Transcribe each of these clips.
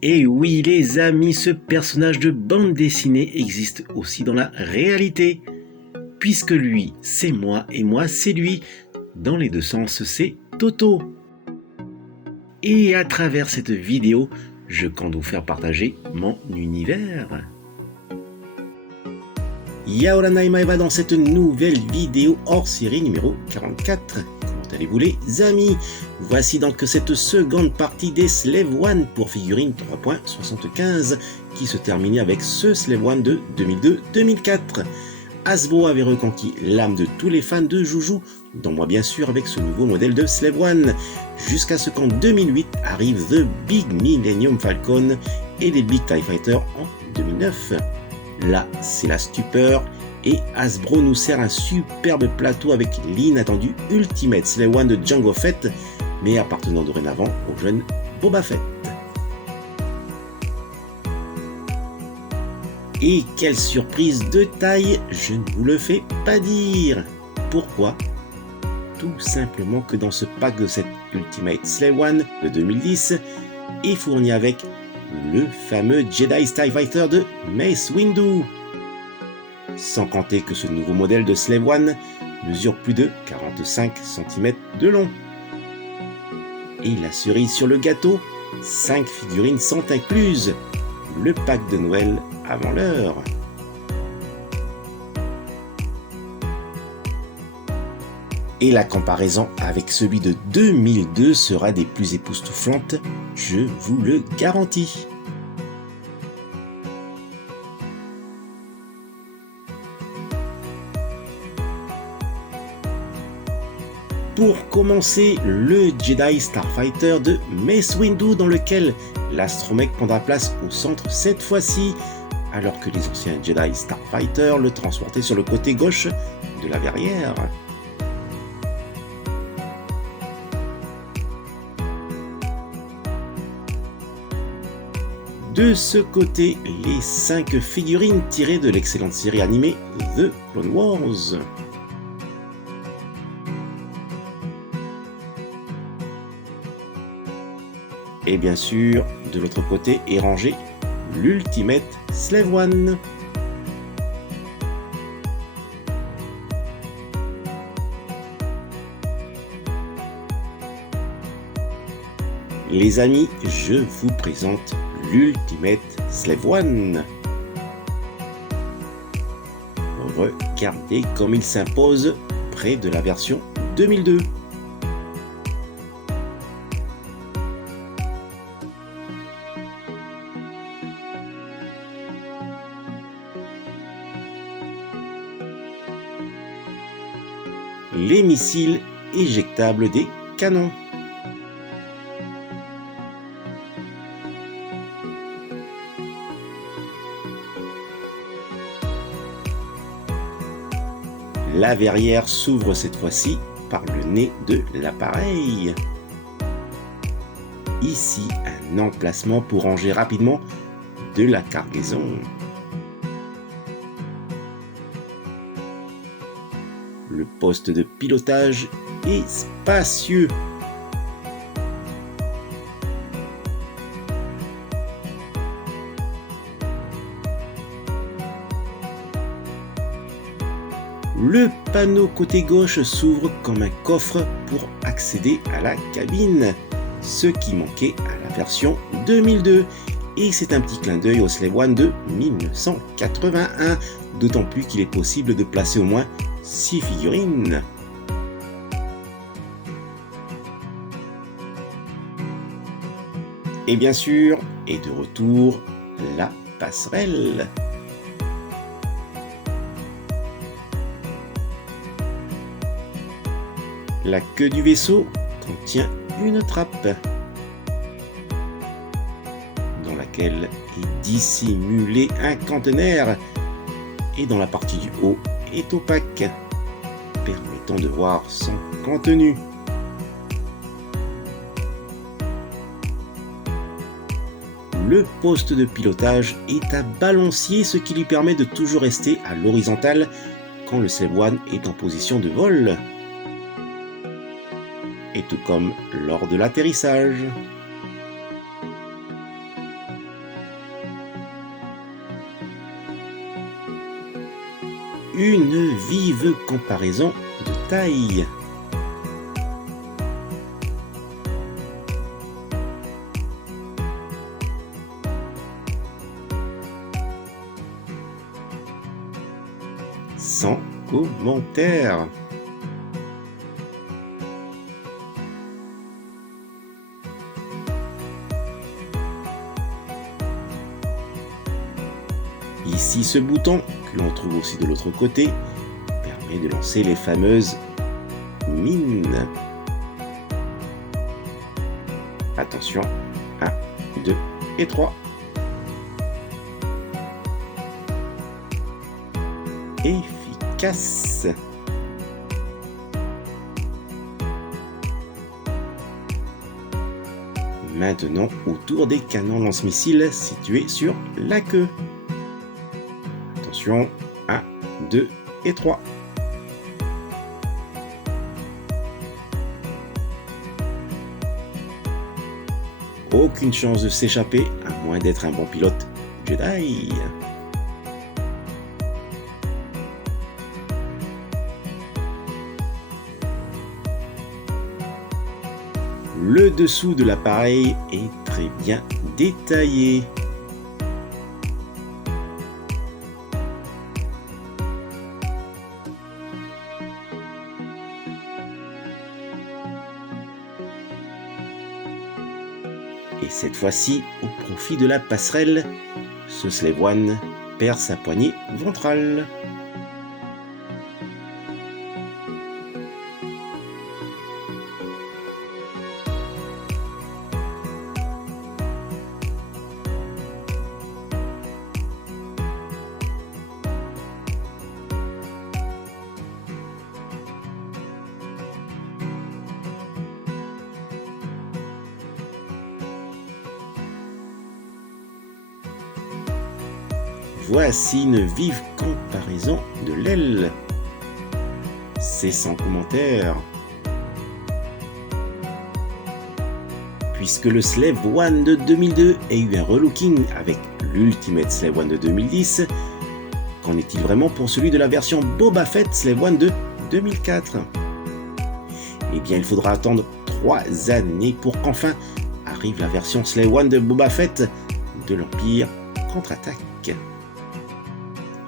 Et oui les amis, ce personnage de bande dessinée existe aussi dans la réalité. Puisque lui, c'est moi et moi, c'est lui. Dans les deux sens, c'est Toto. Et à travers cette vidéo, je compte vous faire partager mon univers. Yaola Naima dans cette nouvelle vidéo hors série numéro 44. Comment allez-vous les amis? Voici donc cette seconde partie des Slave One pour figurine 3.75 qui se terminait avec ce Slave One de 2002-2004. Hasbro avait reconquis l'âme de tous les fans de Joujou, dont moi bien sûr avec ce nouveau modèle de Slave One, jusqu'à ce qu'en 2008 arrive The Big Millennium Falcon et les Big TIE Fighter en 2009. Là, c'est la stupeur et Hasbro nous sert un superbe plateau avec l'inattendu Ultimate Slave One de Jango Fett, mais appartenant dorénavant au jeune Boba Fett. Et quelle surprise de taille, je ne vous le fais pas dire. Pourquoi? Tout simplement que dans ce pack de cette Ultimate Slave One de 2010 est fourni avec le fameux Jedi TIE Fighter de Mace Windu. Sans compter que ce nouveau modèle de Slave One mesure plus de 45 cm de long. Et la cerise sur le gâteau, 5 figurines sont incluses. Le pack de Noël avant l'heure. Et la comparaison avec celui de 2002 sera des plus époustouflantes, je vous le garantis. Pour commencer, le Jedi Starfighter de Mace Windu dans lequel l'astromech prendra place au centre cette fois-ci, alors que les anciens Jedi Starfighter le transportaient sur le côté gauche de la verrière. De ce côté, les 5 figurines tirées de l'excellente série animée The Clone Wars. Et bien sûr, de l'autre côté est rangé l'Ultimate Slave One. Les amis, je vous présente l'Ultimate Slave One. Regardez comme il s'impose près de la version 2002. Les missiles éjectables des canons. La verrière s'ouvre cette fois-ci par le nez de l'appareil. Ici, un emplacement pour ranger rapidement de la cargaison. Le poste de pilotage est spacieux. Le panneau côté gauche s'ouvre comme un coffre pour accéder à la cabine, ce qui manquait à la version 2002. Et c'est un petit clin d'œil au Slave One de 1981, d'autant plus qu'il est possible de placer au moins 6 figurines. Et bien sûr, est de retour la passerelle. La queue du vaisseau contient une trappe dans laquelle est dissimulé un conteneur et dont la partie du haut est opaque, permettant de voir son contenu. Le poste de pilotage est à balancier, ce qui lui permet de toujours rester à l'horizontale quand le Slave One est en position de vol. Et tout comme lors de l'atterrissage. une vive comparaison de taille. Sans commentaire. Ici, ce bouton, que l'on trouve aussi de l'autre côté, permet de lancer les fameuses mines. Attention, 1, 2 et 3. Efficace. Maintenant, autour des canons lance-missiles situés sur la queue. Attention, 1, 2 et 3. Aucune chance de s'échapper, à moins d'être un bon pilote Jedi. Le dessous de l'appareil est très bien détaillé. Et cette fois-ci, au profit de la passerelle, ce Slave One perd sa poignée ventrale. Voici une vive comparaison de l'aile. C'est sans commentaire. Puisque le Slave One de 2002 a eu un relooking avec l'Ultimate Slave One de 2010, qu'en est-il vraiment pour celui de la version Boba Fett Slave One de 2004? Eh bien, il faudra attendre 3 années pour qu'enfin arrive la version Slave One de Boba Fett de l'Empire contre-attaque.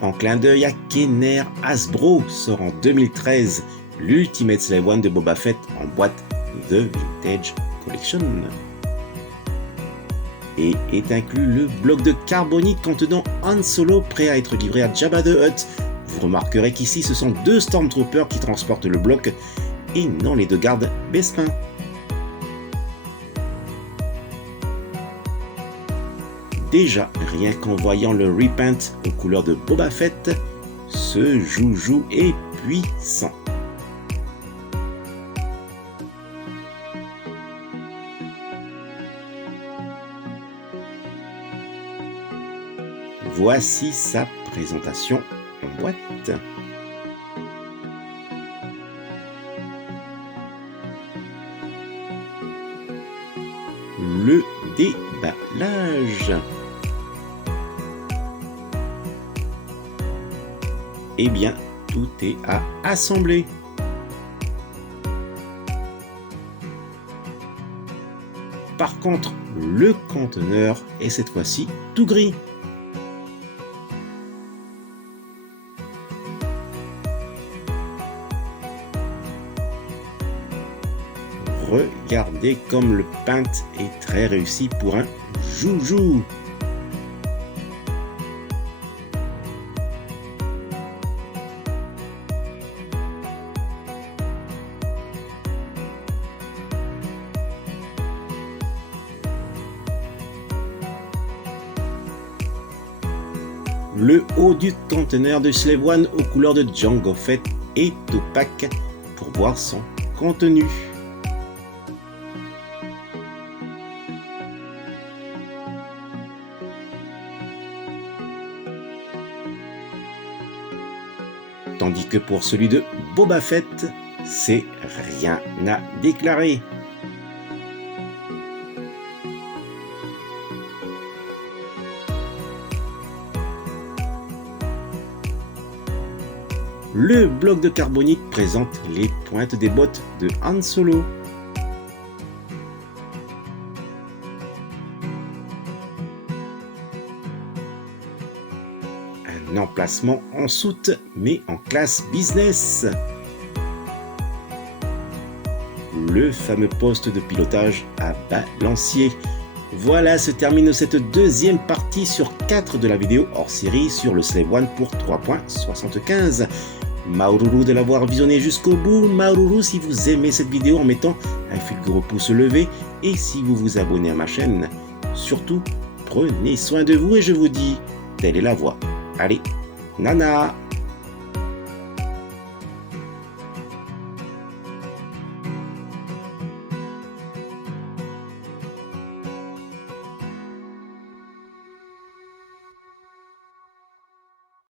En clin d'œil à Kenner, Hasbro sort en 2013 l'Ultimate Slave One de Boba Fett en boîte The Vintage Collection. Et est inclus le bloc de carbonite contenant Han Solo prêt à être livré à Jabba the Hutt. Vous remarquerez qu'ici ce sont 2 Stormtroopers qui transportent le bloc et non les 2 gardes Bespin. Déjà, rien qu'en voyant le repaint aux couleurs de Boba Fett, ce joujou est puissant. Voici sa présentation en boîte. Le déballage. Eh bien, tout est à assembler. Par contre, le conteneur est cette fois-ci tout gris. Regardez comme le paint est très réussi pour un joujou. Le haut du conteneur de Slave One aux couleurs de Jango Fett est opaque pour voir son contenu. Tandis que pour celui de Boba Fett, c'est rien à déclarer. le bloc de carbonite présente les pointes des bottes de Han Solo. Un emplacement en soute, mais en classe business. Le fameux poste de pilotage à balancier. Voilà, se termine cette deuxième partie sur 4 de la vidéo hors série sur le Slave One pour 3.75. Maururu de l'avoir visionné jusqu'au bout. Maururu si vous aimez cette vidéo en mettant un fulgureux pouce levé et si vous vous abonnez à ma chaîne. Surtout, prenez soin de vous et je vous dis, telle est la voie. Allez, nana!